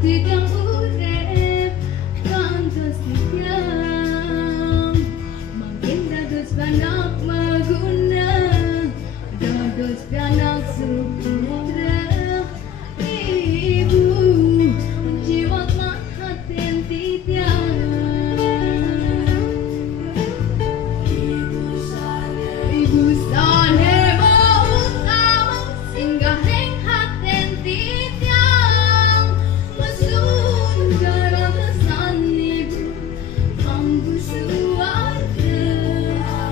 tigang urip kantos tigang makin dados panak maguna dados panak suputra ibu jiwa mahaten tigang ibu sane maut amang singgaheng haten tityang masundara kesan ibu pambusuarga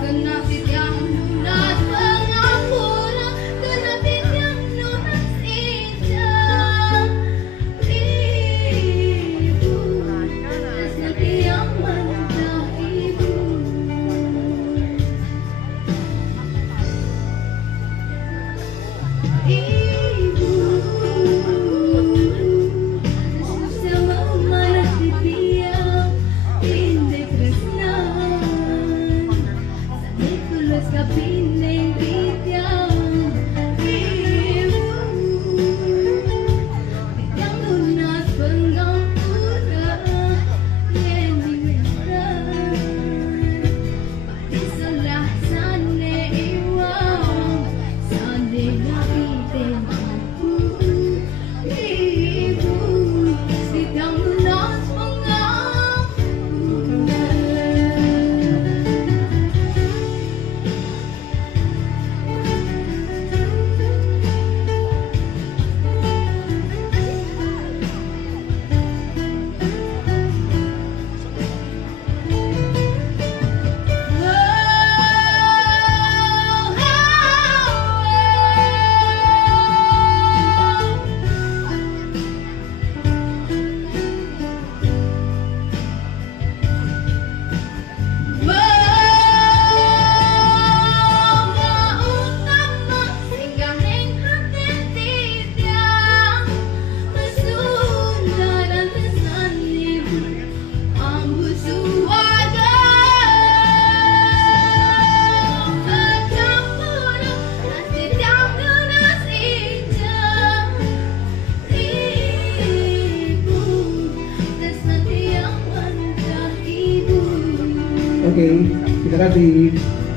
kena tityang nunat pengapura kena tityang nunat injang ibu resna tiang mantah ibu ibu susah memanah titiang indai tresnan sani tulus kapineng titiang ibu titiang lunas pengampura yen diwentan padisalah sane iwang sane napiteng aku ibu titiang lunas pengampura Oke, terima kasih.